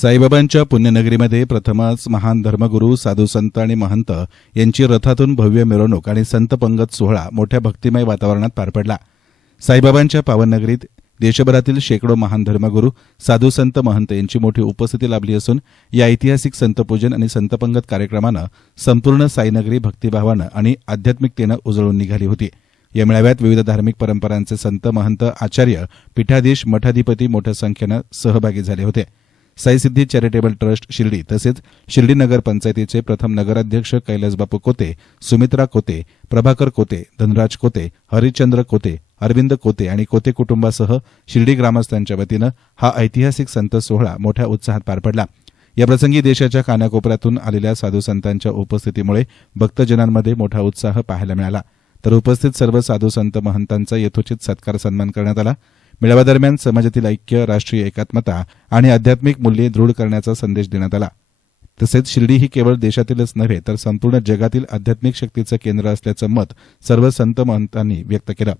साईबाबांच्या पुण्यनगरीमध्ये प्रथमच महान धर्मगुरू साधू संत आणि महंत यांची रथातून भव्य मिरवणूक आणि संत पंगत सोहळा मोठ्या भक्तिमय वातावरणात पार पडला. साईबाबांच्या पावननगरीत देशभरातील शेकडो महान धर्मगुरू साधू संत महंत यांची मोठी उपस्थिती लाभली असून या ऐतिहासिक संतपूजन आणि संतपंगत कार्यक्रमानं संपूर्ण साईनगरी भक्तिभावानं आणि आध्यात्मिकतेनं उजळून निघाली होती. या मेळाव्यात विविध धार्मिक परंपरांचे संत महंत आचार्य पीठाधीश मठाधिपती मोठ्या संख्येनं सहभागी झाले होते. Saisiddhi charitable trust Shirdi. तसेच शिर्डी नगर पंचायतीचे प्रथम नगराध्यक्ष कैलासबापू कोते सुमित्रा कोते प्रभाकर कोते धनराज कोते हरिश्चंद्र कोते अरविंद कोते आणि कोते कुटुंबासह शिर्डी ग्रामस्थांच्या वतीनं हा ऐतिहासिक संत सोहळा मोठ्या उत्साहात पार पडला. याप्रसंगी देशाच्या कानाकोपऱ्यातून आलेल्या साधू संतांच्या उपस्थितीमुळे भक्तजनांमध्ये मोठा उत्साह पाहायला मिळाला. तर उपस्थित सर्व साधू संत महंतांचा यथोचित सत्कार सन्मान करण्यात आला. मेळाव्यादरम्यान समाजातील ऐक्य राष्ट्रीय एकात्मता आणि आध्यात्मिक मूल्ये दृढ करण्याचा संदेश देण्यात आला. तसेच शिर्डी ही केवळ देशातीलच नव्हे तर संपूर्ण जगातील आध्यात्मिक शक्तीचं केंद्र असल्याचं मत सर्व संत महंतांनी व्यक्त केलं.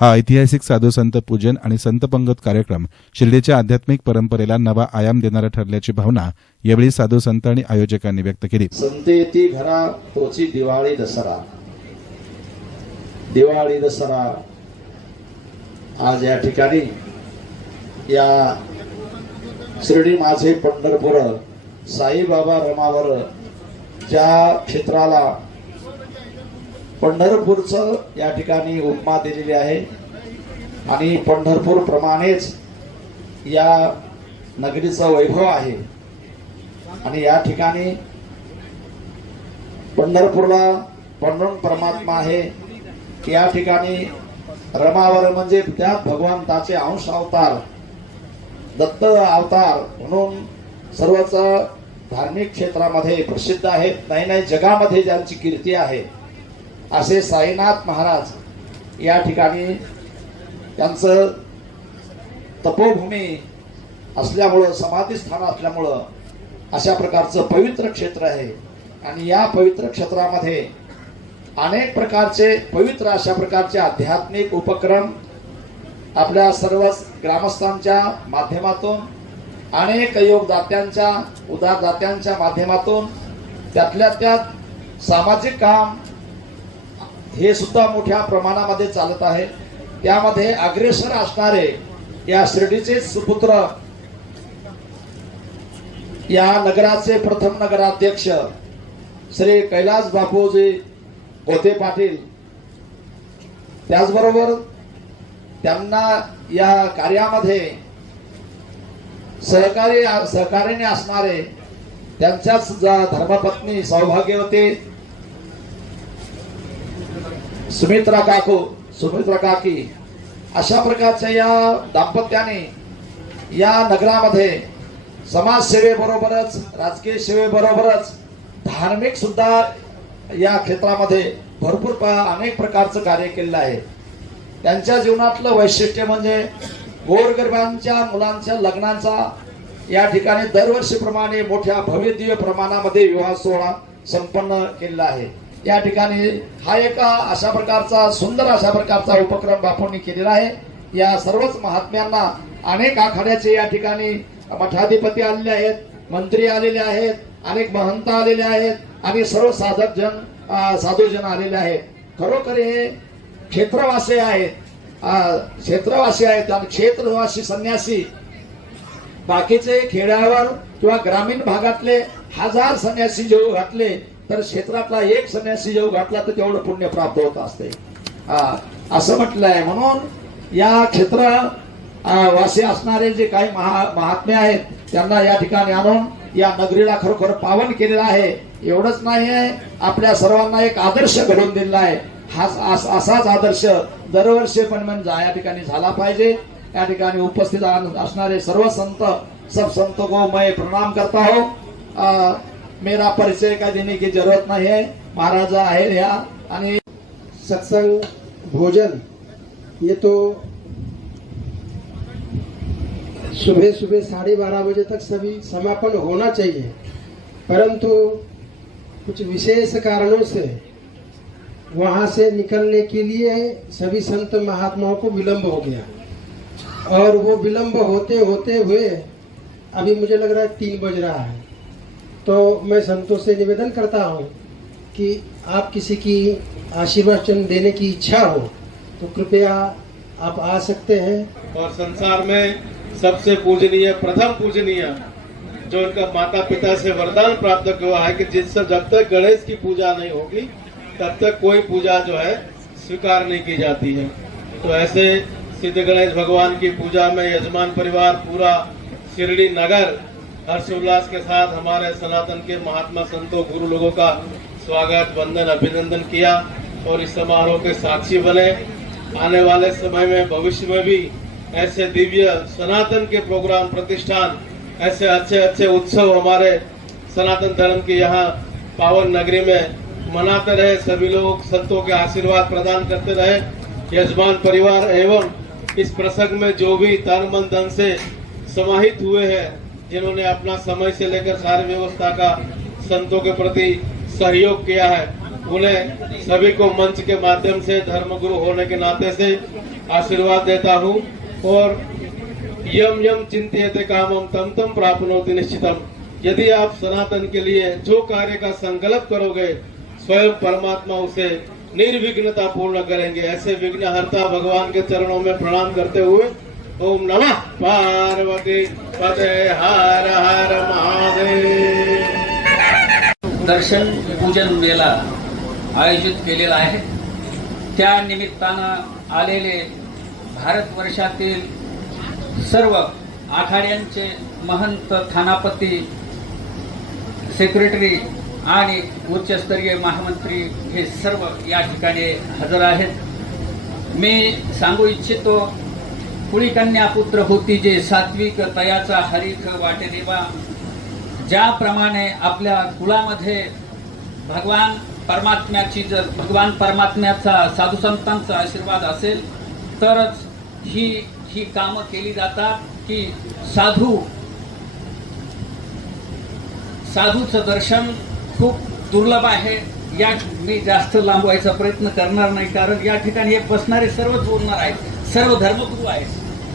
हा ऐतिहासिक साधू संत पूजन आणि संत पंगत कार्यक्रम शिर्डीच्या आध्यात्मिक परंपरेला नवा आयाम देणारा ठरल्याची भावना यावेळी साधू संत आणि आयोजकांनी व्यक्त केली. संतेती घरा तोची दिवाळी दसरा. दिवाळी दसरा आज या ठिकाणी या शिर्डी माझे पंढरपूर साईबाबा रमावर ज्या क्षेत्राला पंढरपूरचं या ठिकाणी उपमा दिलेली आहे आणि पंढरपूर प्रमाणेच या नगरीचं वैभव आहे आणि या ठिकाणी पंढरपूरला पंढरून परमात्मा आहे. या ठिकाणी रमावर म्हणजे त्यात भगवंताचे अंश अवतार दत्त अवतार म्हणून सर्वच धार्मिक क्षेत्रामध्ये प्रसिद्ध आहेत. नाही नाही जगामध्ये ज्यांची कीर्ती आहे असे साईनाथ महाराज या ठिकाणी त्यांचं तपोभूमी असल्यामुळं समाधीस्थान असल्यामुळं अशा प्रकारचं पवित्र क्षेत्र आहे. आणि या पवित्र क्षेत्रामध्ये अनेक प्रकारचे पवित्र अशा प्रकारचे आध्यात्मिक उपक्रम आपल्या सर्व ग्रामस्थांच्या माध्यमातून अनेक योगदात्यांच्या उदारदात्यांच्या माध्यमातून त्यातल्या त्यात सामाजिक काम हे सुद्धा मोठ्या प्रमाणामध्ये चालत आहे. त्यामध्ये अग्रेसर असणारे या शिर्डीचे सुपुत्र या नगराचे प्रथम नगराध्यक्ष श्री कैलास बापूजी होते पाटील? त्याचबरोबर त्यांना या कार्यामध्ये सहकारी सहकार्याने असणारे त्यांच्याच धर्मपत्नी सौभाग्यवती सुमित्रा काकू सुमित्रा काकी अशा प्रकारच्या या दाम्पत्याने या नगरामध्ये समाजसेवेबरोबरच राजकीय सेवेबरोबरच धार्मिक सुद्धा या क्षेत्रामध्ये भरपूर अनेक प्रकारचं कार्य केलेलं आहे. त्यांच्या जीवनातलं वैशिष्ट्य म्हणजे गोरगरिबांच्या मुलांच्या लग्नांचा या ठिकाणी दरवर्षीप्रमाणे मोठ्या भव्यदिव्य प्रमाणामध्ये विवाह सोहळा संपन्न केलेला आहे. या ठिकाणी हा एका अशा प्रकारचा सुंदर अशा प्रकारचा उपक्रम बापूंनी केलेला आहे. या सर्वच महात्म्यांना अनेक आखाड्याचे या ठिकाणी मठाधिपती आलेले आहेत मंत्री आलेले आहेत अनेक महंत आलेले आहेत. आणि सर्व साधक जन साधूजन आलेले आहेत. खरोखर हे क्षेत्रवासी आहेत. क्षेत्रवासी आहेत आणि क्षेत्रवासी संन्यासी. बाकीचे खेड्यावर किंवा ग्रामीण भागातले हजार संन्यासी जेव घातले तर क्षेत्रातला एक संन्यासी जेव घातला तर तेवढं पुण्य प्राप्त होत असते. असं म्हटलं आहे म्हणून या क्षेत्र वासी असणारे जे काही महा महात्मे आहेत त्यांना या ठिकाणी आणून या नगरीला खरोखर पावन केलेला आहे. एवढंच नाही आहे आपल्या सर्वांना एक आदर्श घडवून दिलेला आहे. हा असाच आदर्श दरवर्षी पण म्हणजे या ठिकाणी झाला पाहिजे. या ठिकाणी उपस्थित असणारे सर्व संत सब संत को मैं प्रणाम करता हूँ मेरा परिचय का देने की जरूरत नहीं है महाराजा आहे ह्या. आणि सत्संग भोजन ये तो सुबह सुबह साढ़े बारह बजे तक सभी समापन होना चाहिए। परंतु कुछ विशेष कारणों से वहाँ से निकलने के लिए सभी संत महात्माओं को विलंब हो गया। और वो विलंब होते होते हुए अभी मुझे लग रहा है तीन बज रहा है। तो मैं संतों से निवेदन करता हूँ कि आप किसी की आशीर्वचन देने की इच्छा हो तो कृपया आप आ सकते हैं। और संसार में सबसे पूजनीय, प्रथम पूजनीय, जो उनका माता पिता से वरदान प्राप्त हुआ है कि जिससे जब तक गणेश की पूजा नहीं होगी, तब तक कोई पूजा जो है, स्वीकार नहीं की जाती है। तो ऐसे सिद्ध गणेश भगवान की पूजा में यजमान परिवार पूरा शिरडी नगर, हर्षोल्लास के साथ हमारे सनातन के महात्मा संतों, गुरु लोगों का स्वागत, वंदन, अभिनंदन किया और इस समारोह के साक्षी बने। आने वाले समय में, भविष्य में भी ऐसे दिव्य सनातन के प्रोग्राम, प्रतिष्ठान, ऐसे अच्छे अच्छे उत्सव हमारे सनातन धर्म के यहाँ पावन नगरी में मनाते रहे, सभी लोग संतों के आशीर्वाद प्रदान करते रहे। यजमान परिवार एवं इस प्रसंग में जो भी तन मन धन से समाहित हुए हैं, जिन्होंने अपना समय से लेकर सारी व्यवस्था का संतों के प्रति सहयोग किया है, उन्हें सभी को मंच के माध्यम से धर्मगुरु होने के नाते से आशीर्वाद देता हूँ। और यम यम चिंतित कामम तम तम प्राप्नोति निश्चितम। यदि आप सनातन के लिए जो कार्य का संकल्प करोगे, स्वयं परमात्मा उसे निर्विघ्नता पूर्ण करेंगे। ऐसे विघ्न हरता भगवान के चरणों में प्रणाम करते हुए ओम नमः पार्वती पदे हर हर महादेव। दर्शन पूजन मेला आयोजित केलेला आहे. त्या निमित्तानं आलेले भारतवर्षातील सर्व आखाड्यांचे महंत थानापती सेक्रेटरी आणि उच्चस्तरीय महामंत्री हे सर्व या ठिकाणी हजर आहेत. मी सांगू इच्छितो कुळीकन्या पुत्र होती जे सात्विक तयाचा हरिख वाटे देवा ज्याप्रमाणे आपल्या कुळामध्ये भगवान परमात्म्याची जर भगवान परमात्म्याचा साधुसंतांचा आशीर्वाद असेल तरच ही ही कामं केली जातात की साधू साधूचं दर्शन खूप दुर्लभ आहे. या मी जास्त लांबवायचा प्रयत्न करणार नाही कारण या ठिकाणी हे बसणारे सर्वच बोलणार आहेत सर्व धर्मगुरू आहेत.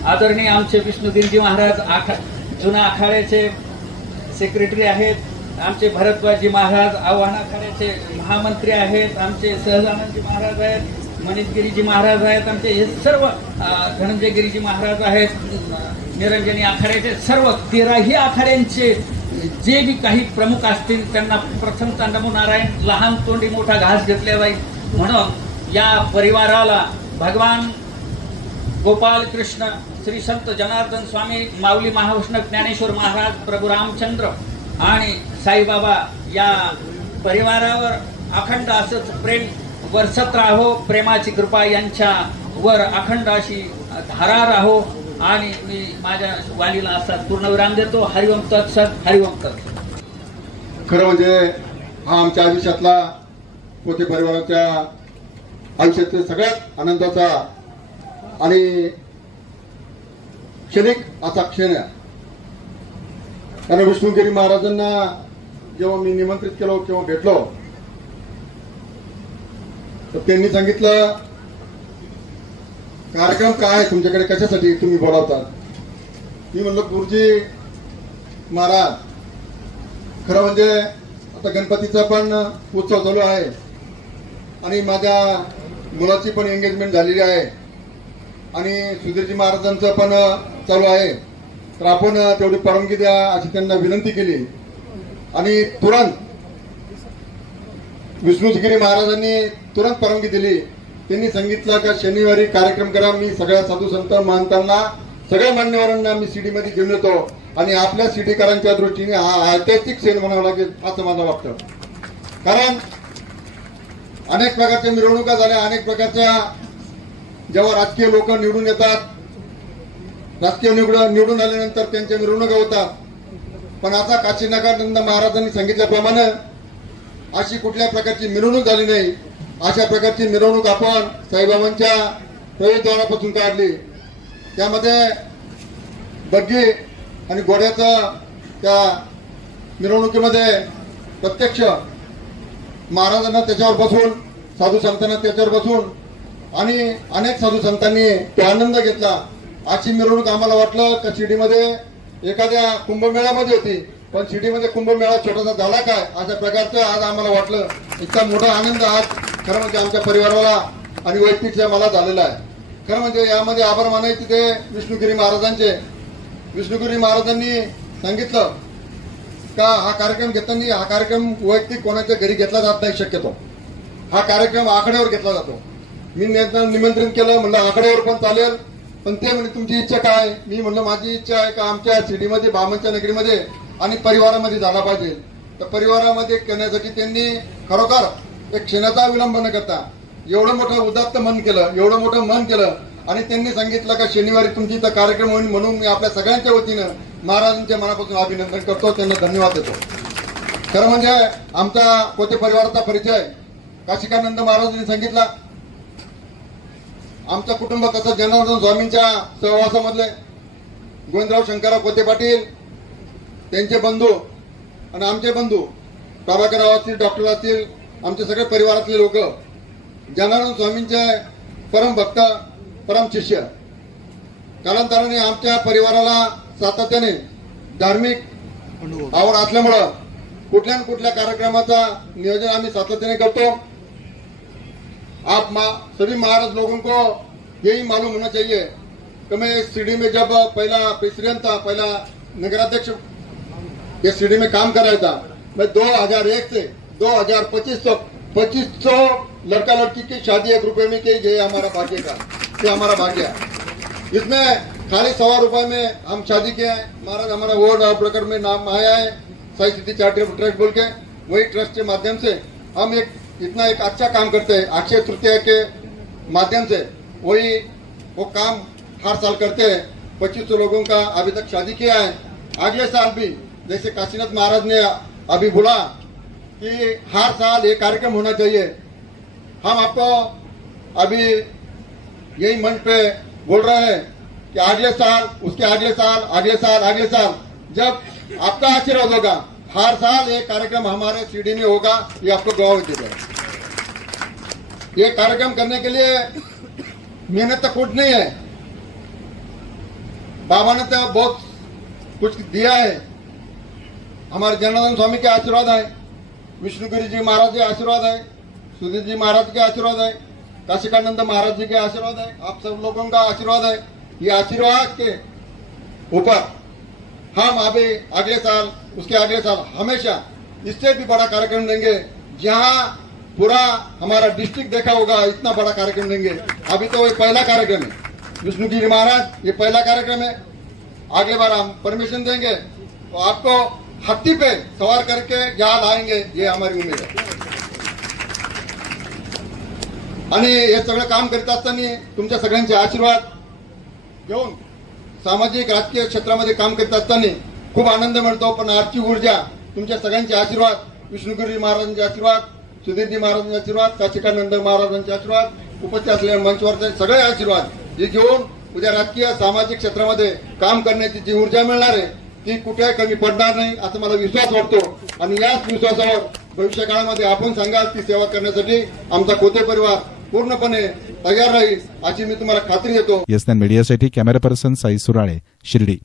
आदरणीय आमचे विष्णुदिनजी महाराज आखा जुना आखाड्याचे सेक्रेटरी आहेत आमचे भरद्वाजी महाराज आव्हान आखाड्याचे महामंत्री आहेत आमचे सहजानंदजी महाराज आहेत मनीषगिरीजी महाराज आहेत आमचे हे सर्व धनंजय गिरीजी महाराज आहेत निरंजनी आखाड्याचे सर्व तेराही आखाड्यांचे जे बी काही प्रमुख असतील त्यांना प्रथमतः नमो नारायण लहान तोंडी मोठा घास घेतला जाईल. म्हणून या परिवाराला भगवान गोपाल कृष्ण श्री संत जनार्दन स्वामी माऊली महाविष्णू ज्ञानेश्वर महाराज प्रभू रामचंद्र आणि साईबाबा या परिवारावर अखंड असंच प्रेम वरसत राहो प्रेमाची कृपा यांच्या वर अखंड अशी धारा राहो आणि मी माझ्या वाणीला असा पूर्णविराम देतो. हरिओम तत्सत हरिओम तत्सत खरं म्हणजे हा आमच्या आयुष्यातला पोते परिवाराच्या आयुष्यातील सगळ्यात आनंदाचा आणि क्षणिक असा क्षण आहे. कारण विष्णुगिरी महाराजांना जेव्हा मी निमंत्रित केलो किंवा भेटलो तर त्यांनी सांगितलं कार्यक्रम काय? आहे तुमच्याकडे कशासाठी तुम्ही बोलावतात मी म्हणलं गुरुजी महाराज खरं म्हणजे आता गणपतीचा पण उत्सव चालू आहे आणि माझ्या मुलाची पण एंगेजमेंट झालेली आहे आणि सुधीरजी महाराजांचं पण चालू आहे. तर आपण तेवढी परवानगी द्या अशी त्यांना विनंती केली आणि तुरंत विष्णुगिरी महाराजांनी तुरंत परवानगी दिली. त्यांनी सांगितलं का शनिवारी कार्यक्रम करा मी सगळ्या साधू संत महंतांना सगळ्या मान्यवरांना मी सीडी मध्ये घेऊन येतो. आणि आपल्या सिटीकरांच्या दृष्टीने हा ऐतिहासिक क्षण म्हणावं लागेल असं मला वाटतं कारण अनेक प्रकारच्या मिरवणुका झाल्या अनेक प्रकारच्या जेव्हा राजकीय लोक निवडून येतात राजकीय निवडून निवडून आल्यानंतर त्यांच्या मिरवणुका होतात. पण आता काशीनागानंद महाराजांनी सांगितल्याप्रमाणे अशी कुठल्या प्रकारची मिरवणूक झाली नाही. अशा प्रकारची मिरवणूक आपण साईबाबांच्या प्रवेशद्वारापासून काढली. त्यामध्ये बग्गी आणि घोड्याचं त्या मिरवणुकीमध्ये प्रत्यक्ष महाराजांना त्याच्यावर बसून साधू संतांना त्याच्यावर बसून आणि अनेक साधू संतांनी तो आनंद घेतला. अशी मिरवणूक आम्हाला वाटलं का शिर्डीमध्ये एखाद्या कुंभमेळ्यामध्ये होती. पण सिटीमध्ये कुंभमेळा छोटासा झाला काय? अशा प्रकारचं आज आम्हाला वाटलं. इतका मोठा आनंद आज खरं म्हणजे आमच्या परिवाराला आणि वैयक्तिकच्या मला झालेला आहे. खरं म्हणजे यामध्ये आभार मानायचे ते विष्णुगिरी महाराजांचे. विष्णुगिरी महाराजांनी सांगितलं का हा कार्यक्रम घेताना हा कार्यक्रम वैयक्तिक कोणाच्या घरी घेतला जात नाही शक्यतो. हा कार्यक्रम आकड्यावर घेतला जातो. मी नेत्यांना निमंत्रण केलं म्हणलं आकड्यावर पण चालेल. पण ते म्हणजे तुमची इच्छा काय? मी म्हणलं माझी इच्छा आहे का आमच्या सिटीमध्ये बामनच्या नगरीमध्ये आणि परिवारामध्ये झाला पाहिजे. तर परिवारामध्ये करण्यासाठी त्यांनी खरोखर एक क्षणाचा विलंब न करता. एवढं मोठं उदात्त मन केलं एवढं मोठं मन केलं. आणि त्यांनी सांगितलं का शनिवारी तुमची इथं कार्यक्रम होईल म्हणून मी आपल्या सगळ्यांच्या वतीनं महाराजांच्या मनापासून अभिनंदन करतो त्यांना धन्यवाद देतो. खरं म्हणजे आमचा कोते परिवाराचा परिचय काशिकानंद महाराजांनी सांगितला. आमचं कुटुंब कसं जनार्दन स्वामींच्या सहवासामधले. गोविंदराव शंकरराव कोते पाटील त्यांचे बंधू आणि आमचे बंधू प्रभाकरराव असतील डॉक्टर असतील आमचे सगळे परिवारातले लोक जनार्दन स्वामींचे परम भक्त परम शिष्य. कालांतराने आमच्या परिवाराला सातत्याने धार्मिक आवड असल्यामुळं कुठल्या न कुठल्या कार्यक्रमाचा नियोजन आम्ही सातत्याने करतो. आप मा, सभी महाराज लोगों को यही मालूम होना चाहिए कि मैं इस सीढ़ी में जब पहला प्रेसिडेंट था पहला नगराध्यक्ष ये सीढ़ी में काम कर रहा था। मैं 2001 से 2025 तक 2500 लड़का लड़की की शादी एक रुपए में की ये हमारा भाग्य का, ये हमारा भाग्य इसमें खाली सवा रुपए में हम शादी किया है। महाराज, हमारा और प्रकट में नाम आया है, साई सिद्धि चैरिटेबल ट्रस्ट बोल के, वही ट्रस्ट के माध्यम से हम एक, इतना एक अच्छा काम करते हैं, अक्षय तृतीया के माध्यम से, वही, वो काम हर साल करते हैं। पच्चीस सौ लोगों का अभी तक शादी किया है। अगले साल भी जैसे काशीनाथ महाराज ने अभी बोला कि हर साल ये कार्यक्रम होना चाहिए। हम आपको अभी यही मंच पे बोल रहे हैं कि अगले साल, उसके अगले साल अगले साल अगले साल जब आपका आशीर्वाद होगा, हर साल ये कार्यक्रम हमारे सीडी में होगा, ये आपको गवाह देगा ये कार्यक्रम करने के लिए मेहनत तो कुछ नहीं है। बाबा ने तो बहुत कुछ दिया है। हमारे जनार्दन स्वामी के आशीर्वाद है, विष्णुगिरी जी महाराज के आशीर्वाद है, सुधीर जी महाराज के आशीर्वाद है, काशिकानंद महाराज जी के आशीर्वाद है, आप सब लोगों का आशीर्वाद है। ये आशीर्वाद के ऊपर हम अभी अगले साल, उसके अगले साल हमेशा इससे भी बड़ा कार्यक्रम देंगे। जहाँ पूरा हमारा डिस्ट्रिक्ट देखा होगा, इतना बड़ा कार्यक्रम देंगे। अभी तो ये पहला कार्यक्रम है। विष्णुगिरी महाराज, ये पहला कार्यक्रम है। अगले बार हम परमिशन देंगे। तो आपको हत्ती पे सवार करके यहाँ लाएंगे ये हमारी उम्मीद है। आणि हे सगळं काम करीत असताना तुमच्या सगळ्यांचे आशीर्वाद घेऊन सामाजिक राजकीय क्षेत्रामध्ये काम करत असताना खूप आनंद मिळतो पण आजची ऊर्जा तुमच्या सगळ्यांचे आशीर्वाद विष्णुगिरी महाराजांचे आशीर्वाद सुधीरजी महाराजांचे आशीर्वाद काशिकानंद महाराजांचे आशीर्वाद उपस्थित असलेल्या मंचवरचे सगळे आशीर्वाद हे घेऊन उद्या राजकीय सामाजिक क्षेत्रामध्ये काम करण्याची जी ऊर्जा मिळणार आहे ती कुठे कमी पडणार नाही असं मला विश्वास वाटतो. आणि याच विश्वासावर भविष्य काळामध्ये आपण सांगाल ती सेवा करण्यासाठी आमचा कोते परिवार पूर्णपणे तयार राहील अशी मी तुम्हाला खात्री देतो. येसनॅन मीडियासाठी कॅमेरा पर्सन साई सुराळे शिर्डी